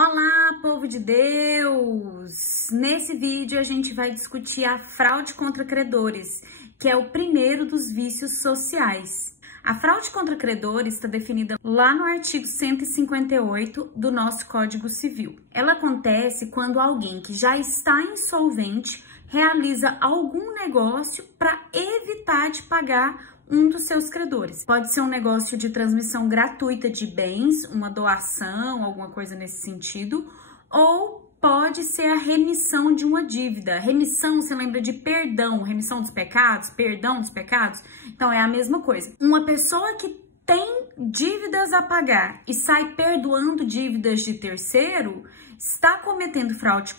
Olá, povo de Deus! Nesse vídeo a gente vai discutir a fraude contra credores, que é o primeiro dos vícios sociais. A fraude contra credores está definida lá no artigo 158 do nosso Código Civil. Ela acontece quando alguém que já está insolvente realiza algum negócio para evitar de pagar um dos seus credores. Pode ser um negócio de transmissão gratuita de bens, uma doação, alguma coisa nesse sentido, ou pode ser a remissão de uma dívida. Remissão, você lembra de perdão, remissão dos pecados, perdão dos pecados? Então é a mesma coisa. Uma pessoa que tem dívidas a pagar e sai perdoando dívidas de terceiro, está cometendo fraude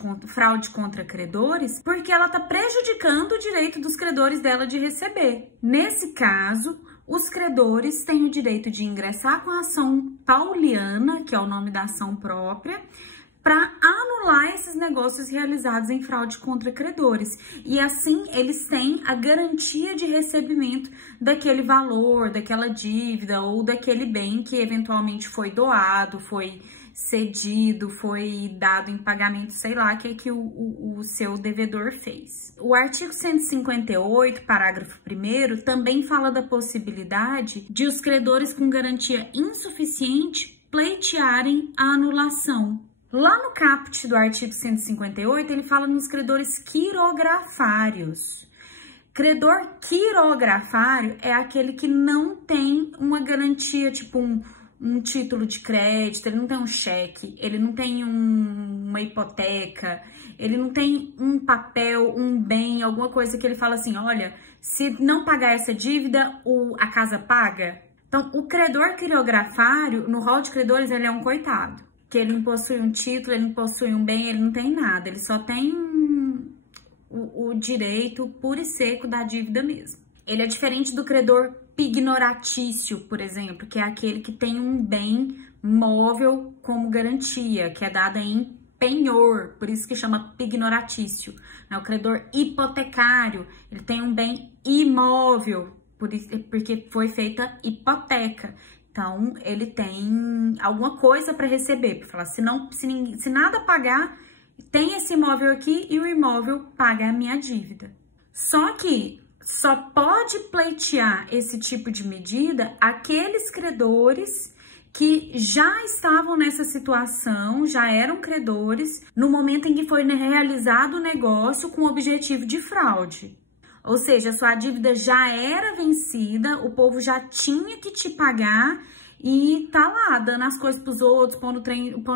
contra credores porque ela está prejudicando o direito dos credores dela de receber. Nesse caso, os credores têm o direito de ingressar com a ação pauliana, que é o nome da ação própria, para anular esses negócios realizados em fraude contra credores. E assim, eles têm a garantia de recebimento daquele valor, daquela dívida ou daquele bem que eventualmente foi doado, foi cedido, foi dado em pagamento, sei lá, que o seu devedor fez. O artigo 158, parágrafo 1º, também fala da possibilidade de os credores com garantia insuficiente pleitearem a anulação. Lá no caput do artigo 158, ele fala nos credores quirografários. Credor quirografário é aquele que não tem uma garantia, tipo um título de crédito, ele não tem um cheque, ele não tem uma hipoteca, ele não tem um papel, um bem, alguma coisa que ele fala assim, olha, se não pagar essa dívida, a casa paga. Então, o credor quirografário, no rol de credores, ele é um coitado, que ele não possui um título, ele não possui um bem, ele não tem nada, ele só tem o direito puro e seco da dívida mesmo. Ele é diferente do credor pignoratício, por exemplo, que é aquele que tem um bem móvel como garantia, que é dada em penhor, por isso que chama pignoratício. O credor hipotecário, ele tem um bem imóvel, porque foi feita hipoteca. Então, ele tem alguma coisa para receber, para falar, se nada pagar, tem esse imóvel aqui e o imóvel paga a minha dívida. Só que só pode pleitear esse tipo de medida aqueles credores que já estavam nessa situação, já eram credores, no momento em que foi realizado o negócio com o objetivo de fraude. Ou seja, sua dívida já era vencida, o povo já tinha que te pagar e tá lá, dando as coisas pros outros, pondo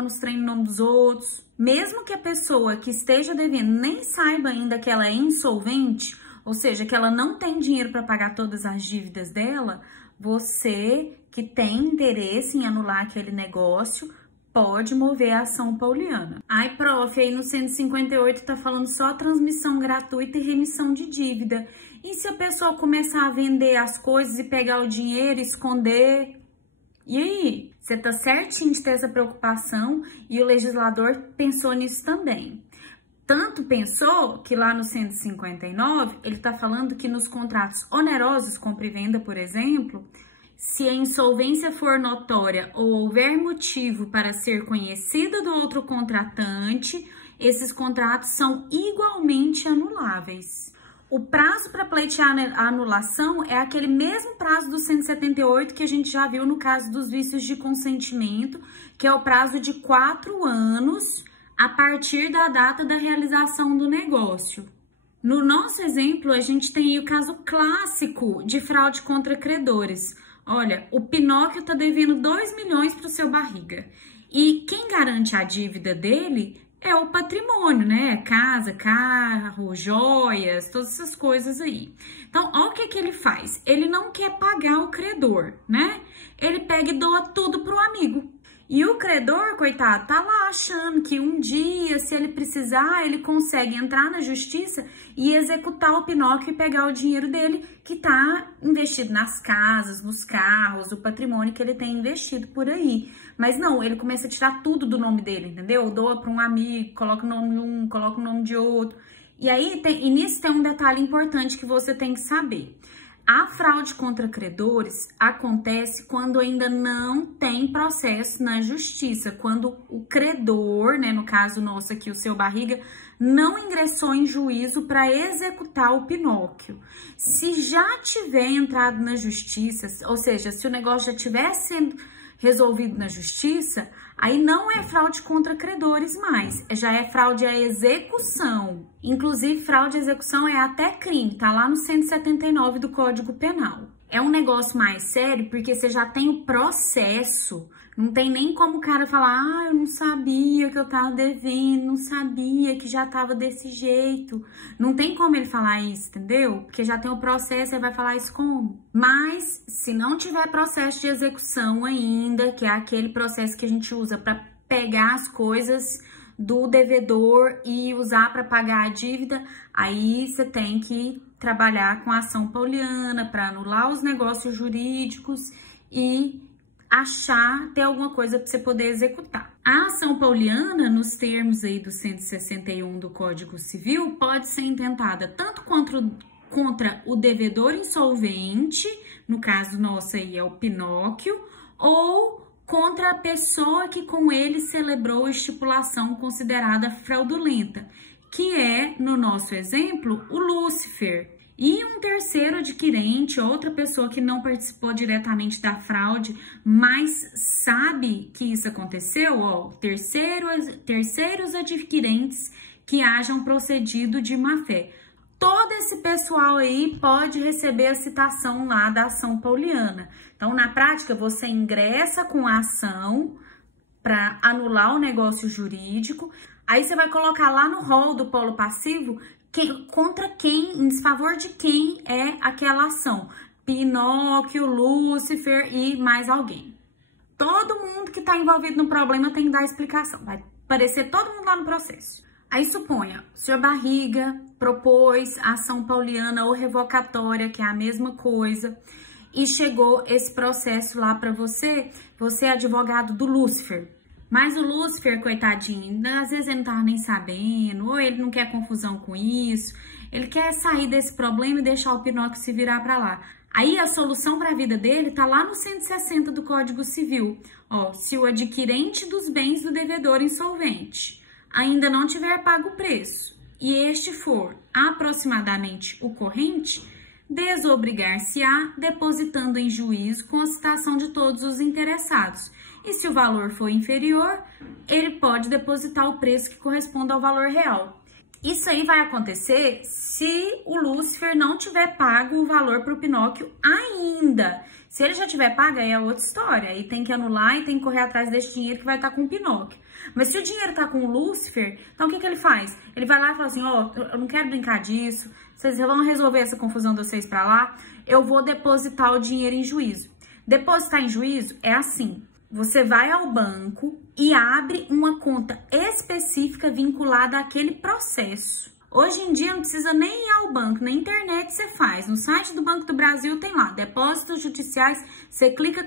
os trem no nome dos outros. Mesmo que a pessoa que esteja devendo nem saiba ainda que ela é insolvente, ou seja, que ela não tem dinheiro para pagar todas as dívidas dela, você que tem interesse em anular aquele negócio, pode mover a ação pauliana. Ai, prof, aí no 158 tá falando só transmissão gratuita e remissão de dívida. E se a pessoa começar a vender as coisas e pegar o dinheiro, esconder? E aí? Você tá certinho de ter essa preocupação e o legislador pensou nisso também. Tanto pensou que lá no 159, ele tá falando que nos contratos onerosos, compra e venda, por exemplo, se a insolvência for notória ou houver motivo para ser conhecida do outro contratante, esses contratos são igualmente anuláveis. O prazo para pleitear a anulação é aquele mesmo prazo do 178 que a gente já viu no caso dos vícios de consentimento, que é o prazo de 4 anos a partir da data da realização do negócio. No nosso exemplo, a gente tem aí o caso clássico de fraude contra credores. Olha, o Pinóquio tá devendo 2 milhões para o seu Barriga. E quem garante a dívida dele é o patrimônio, né? Casa, carro, joias, todas essas coisas aí. Então, olha o que ele faz. Ele não quer pagar o credor, né? Ele pega e doa tudo pro amigo. E o credor, coitado, tá lá achando que um dia, se ele precisar, ele consegue entrar na justiça e executar o Pinóquio e pegar o dinheiro dele que tá investido nas casas, nos carros, o patrimônio que ele tem investido por aí. Mas não, ele começa a tirar tudo do nome dele, entendeu? Doa para um amigo, coloca o nome de um, coloca o nome de outro. E aí, nisso tem um detalhe importante que você tem que saber. A fraude contra credores acontece quando ainda não tem processo na justiça, quando o credor, né, no caso nosso aqui, o seu Barriga, não ingressou em juízo para executar o Pinóquio. Se já tiver entrado na justiça, ou seja, se o negócio já tiver sendo resolvido na justiça, aí não é fraude contra credores mais, já é fraude à execução. Inclusive, fraude à execução é até crime, tá lá no 179 do Código Penal. É um negócio mais sério porque você já tem o processo, não tem nem como o cara falar, ah, eu não sabia que eu tava devendo, não sabia que já tava desse jeito. Não tem como ele falar isso, entendeu? Porque já tem o processo, ele vai falar isso como? Mas, se não tiver processo de execução ainda, que é aquele processo que a gente usa para pegar as coisas do devedor e usar para pagar a dívida, aí você tem que trabalhar com a ação pauliana para anular os negócios jurídicos e ter alguma coisa para você poder executar. A ação pauliana, nos termos aí do 161 do Código Civil, pode ser intentada tanto contra o devedor insolvente, no caso nosso aí é o Pinóquio, ou contra a pessoa que com ele celebrou estipulação considerada fraudulenta, que é, no nosso exemplo, o Lúcifer. E um terceiro adquirente, outra pessoa que não participou diretamente da fraude, mas sabe que isso aconteceu, ó, terceiros adquirentes que hajam procedido de má-fé. Todo esse pessoal aí pode receber a citação lá da ação pauliana. Então, na prática, você ingressa com a ação para anular o negócio jurídico, aí você vai colocar lá no rol do polo passivo contra quem, em desfavor de quem é aquela ação. Pinóquio, Lúcifer e mais alguém. Todo mundo que está envolvido no problema tem que dar explicação. Vai aparecer todo mundo lá no processo. Aí suponha, o senhor Barriga propôs a ação pauliana ou revocatória, que é a mesma coisa, e chegou esse processo lá para você é advogado do Lúcifer. Mas o Lúcifer, coitadinho, às vezes ele não tava nem sabendo, ou ele não quer confusão com isso, ele quer sair desse problema e deixar o Pinóquio se virar para lá. Aí a solução para a vida dele tá lá no 160 do Código Civil. Ó, se o adquirente dos bens do devedor insolvente ainda não tiver pago o preço e este for aproximadamente o corrente, desobrigar-se-á depositando em juízo com a citação de todos os interessados. E se o valor for inferior, ele pode depositar o preço que corresponde ao valor real. Isso aí vai acontecer se o Lúcifer não tiver pago o valor para o Pinóquio ainda. Se ele já tiver pago, aí é outra história. Aí tem que anular e tem que correr atrás desse dinheiro que vai estar com o Pinóquio. Mas se o dinheiro está com o Lúcifer, então o que ele faz? Ele vai lá e fala assim, ó, eu não quero brincar disso, vocês vão resolver essa confusão de vocês para lá, eu vou depositar o dinheiro em juízo. Depositar em juízo é assim, você vai ao banco e abre uma conta específica vinculada àquele processo. Hoje em dia não precisa nem ir ao banco, na internet você faz. No site do Banco do Brasil tem lá, depósitos judiciais, você clica,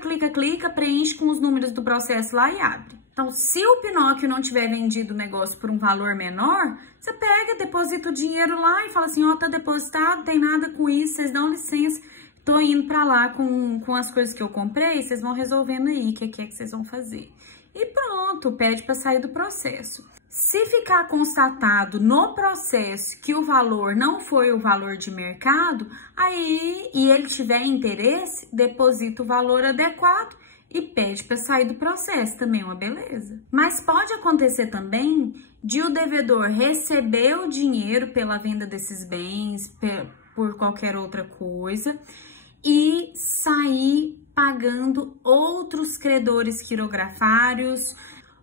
preenche com os números do processo lá e abre. Então, se o Pinóquio não tiver vendido o negócio por um valor menor, você pega, deposita o dinheiro lá e fala assim, ó, tá depositado, tem nada com isso, vocês dão licença, tô indo pra lá com as coisas que eu comprei, vocês vão resolvendo aí o que é que vocês vão fazer. E pronto, pede para sair do processo. Se ficar constatado no processo que o valor não foi o valor de mercado, aí, e ele tiver interesse, deposita o valor adequado e pede para sair do processo, também é uma beleza. Mas pode acontecer também de o devedor receber o dinheiro pela venda desses bens, por qualquer outra coisa, e sair pagando outros credores quirografários,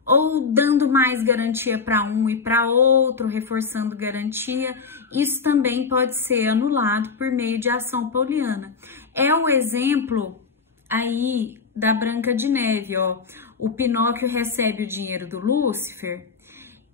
ou dando mais garantia para um e para outro, reforçando garantia. Isso também pode ser anulado por meio de ação pauliana. É o exemplo aí da Branca de Neve, ó. O Pinóquio recebe o dinheiro do Lúcifer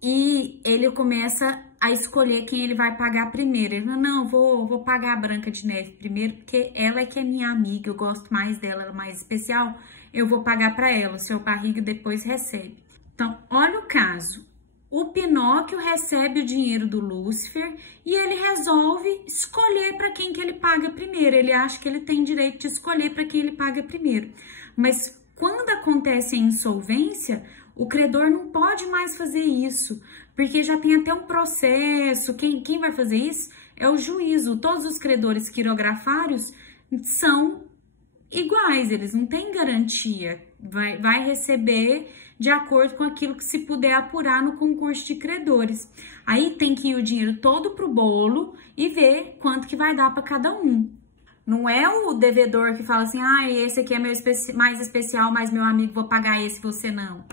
e ele começa a escolher quem ele vai pagar primeiro. Ele fala, não, vou pagar a Branca de Neve primeiro, porque ela é que é minha amiga, eu gosto mais dela, ela é mais especial, eu vou pagar para ela, o seu Barriga depois recebe. Então, olha o caso. O Pinóquio recebe o dinheiro do Lúcifer e ele resolve escolher para quem que ele paga primeiro. Ele acha que ele tem direito de escolher para quem ele paga primeiro. Mas quando acontece a insolvência, o credor não pode mais fazer isso, porque já tem até um processo. Quem vai fazer isso é o juízo. Todos os credores quirografários são iguais, eles não têm garantia. Vai receber de acordo com aquilo que se puder apurar no concurso de credores. Aí tem que ir o dinheiro todo pro bolo e ver quanto que vai dar para cada um. Não é o devedor que fala assim, esse aqui é mais especial, mas meu amigo, vou pagar esse, você não.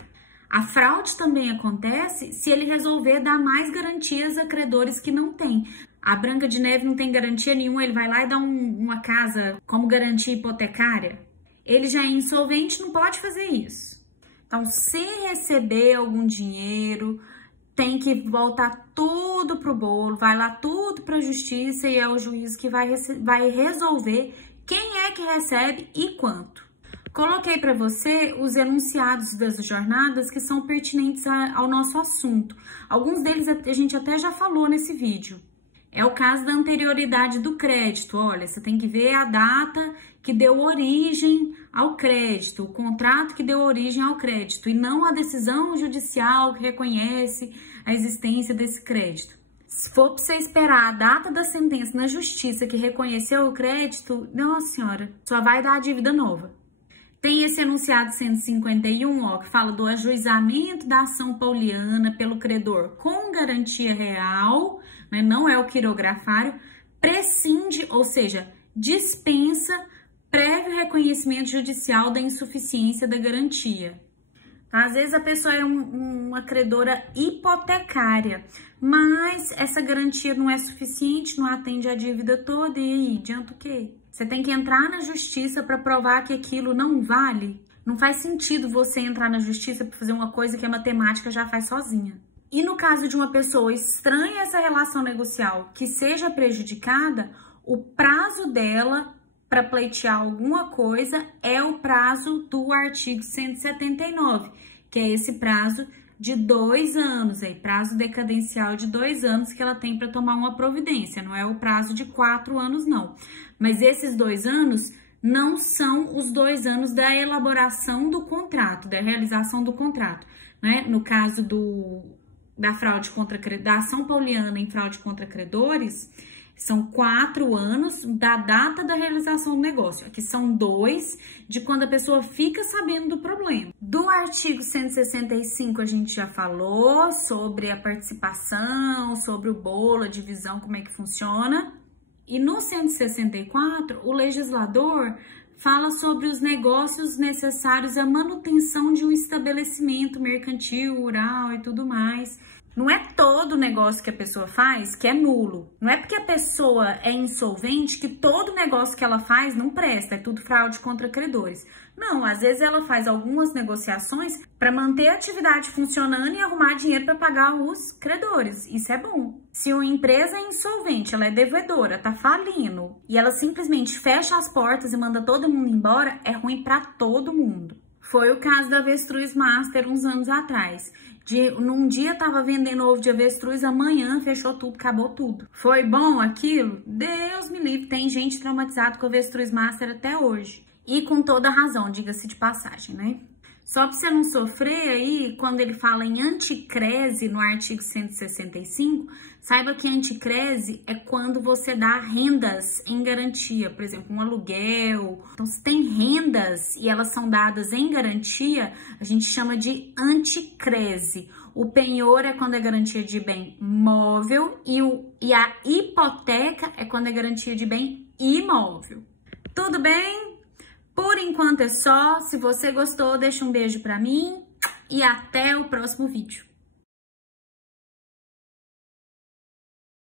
A fraude também acontece se ele resolver dar mais garantias a credores que não têm. A Branca de Neve não tem garantia nenhuma, ele vai lá e dá uma casa como garantia hipotecária. Ele já é insolvente, não pode fazer isso. Então, se receber algum dinheiro, tem que voltar tudo pro bolo, vai lá tudo para a justiça e é o juiz que vai resolver quem é que recebe e quanto. Coloquei para você os enunciados das jornadas que são pertinentes ao nosso assunto. Alguns deles a gente até já falou nesse vídeo. É o caso da anterioridade do crédito. Olha, você tem que ver a data que deu origem ao crédito, o contrato que deu origem ao crédito, e não a decisão judicial que reconhece a existência desse crédito. Se for para você esperar a data da sentença na justiça que reconheceu o crédito, nossa senhora, só vai dar a dívida nova. Tem esse enunciado 151, que fala do ajuizamento da ação pauliana pelo credor com garantia real, né, não é o quirografário, prescinde, ou seja, dispensa prévio reconhecimento judicial da insuficiência da garantia. Então, às vezes a pessoa é uma credora hipotecária, mas essa garantia não é suficiente, não atende a dívida toda, e aí, adianta o quê? Você tem que entrar na justiça para provar que aquilo não vale. Não faz sentido você entrar na justiça para fazer uma coisa que a matemática já faz sozinha. E no caso de uma pessoa estranha essa relação negocial que seja prejudicada, o prazo dela para pleitear alguma coisa é o prazo do artigo 179, que é esse prazo de 2 anos, prazo decadencial de 2 anos que ela tem para tomar uma providência, não é o prazo de 4 anos não. Mas esses 2 anos não são os 2 anos da elaboração do contrato, da realização do contrato, né? No caso da fraude da ação pauliana em fraude contra credores, são 4 anos da data da realização do negócio. Aqui são 2 de quando a pessoa fica sabendo do problema. Do artigo 165 a gente já falou sobre a participação, sobre o bolo, a divisão, como é que funciona. E no 164, o legislador fala sobre os negócios necessários à manutenção de um estabelecimento mercantil, rural e tudo mais. Não é todo negócio que a pessoa faz que é nulo. Não é porque a pessoa é insolvente que todo negócio que ela faz não presta, é tudo fraude contra credores. Não, às vezes ela faz algumas negociações para manter a atividade funcionando e arrumar dinheiro para pagar os credores. Isso é bom. Se uma empresa é insolvente, ela é devedora, tá falindo, e ela simplesmente fecha as portas e manda todo mundo embora, é ruim para todo mundo. Foi o caso da Avestruz Master uns anos atrás. Num dia tava vendendo ovo de avestruz, amanhã fechou tudo, acabou tudo. Foi bom aquilo? Deus me livre, tem gente traumatizada com Avestruz Master até hoje. E com toda razão, diga-se de passagem, né? Só para você não sofrer aí, quando ele fala em anticrese no artigo 165, saiba que anticrese é quando você dá rendas em garantia, por exemplo, um aluguel. Então, se tem rendas e elas são dadas em garantia, a gente chama de anticrese. O penhor é quando é garantia de bem móvel e a hipoteca é quando é garantia de bem imóvel. Tudo bem? Por enquanto é só. Se você gostou, deixa um beijo pra mim e até o próximo vídeo.